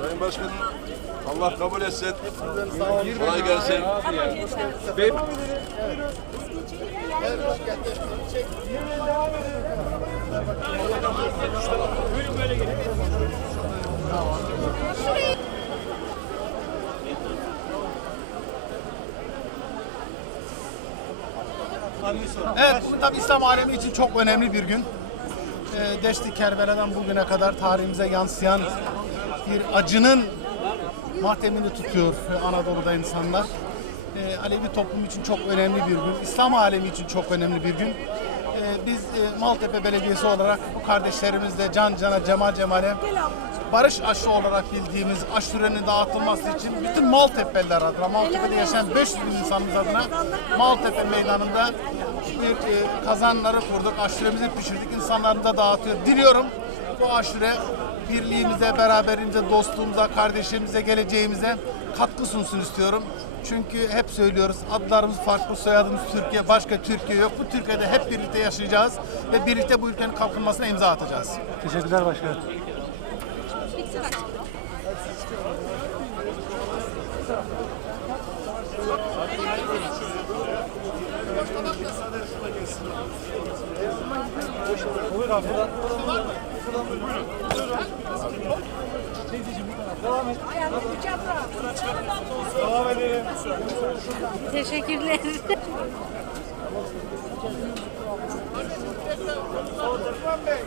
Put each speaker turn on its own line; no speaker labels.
Sayın Başkanım Allah kabul etsin. Kolay gelsin.
Evet, bu tabi İslam alemi için çok önemli bir gün. Ee, Deşti Kerbela'dan bugüne kadar tarihimize yansıyan bir acının matemini tutuyor Anadolu'da insanlar. Ee, Alevi toplum için çok önemli bir gün. İslam alemi için çok önemli bir gün. Ee, biz e, Maltepe Belediyesi olarak bu kardeşlerimizle can cana, cemal cemale barış aşı olarak bildiğimiz aşurenin dağıtılması için bütün Maltepe'liler adına, Maltepe'de yaşayan 500 bin insanımız adına Maltepe meydanında bir e, kazanları kurduk, aşuremizi pişirdik, insanlarımıza dağıtıyor. Diliyorum bu aşure birliğimize, beraberimize, dostluğumuza, kardeşliğimize, geleceğimize katkı sunsun istiyorum. Çünkü hep söylüyoruz adlarımız farklı, soyadımız Türkiye, başka Türkiye yok. Bu Türkiye'de hep birlikte yaşayacağız ve birlikte bu ülkenin kalkınmasına imza atacağız.
Teşekkürler başkanım.
Teşekkürler.
Osman Bey,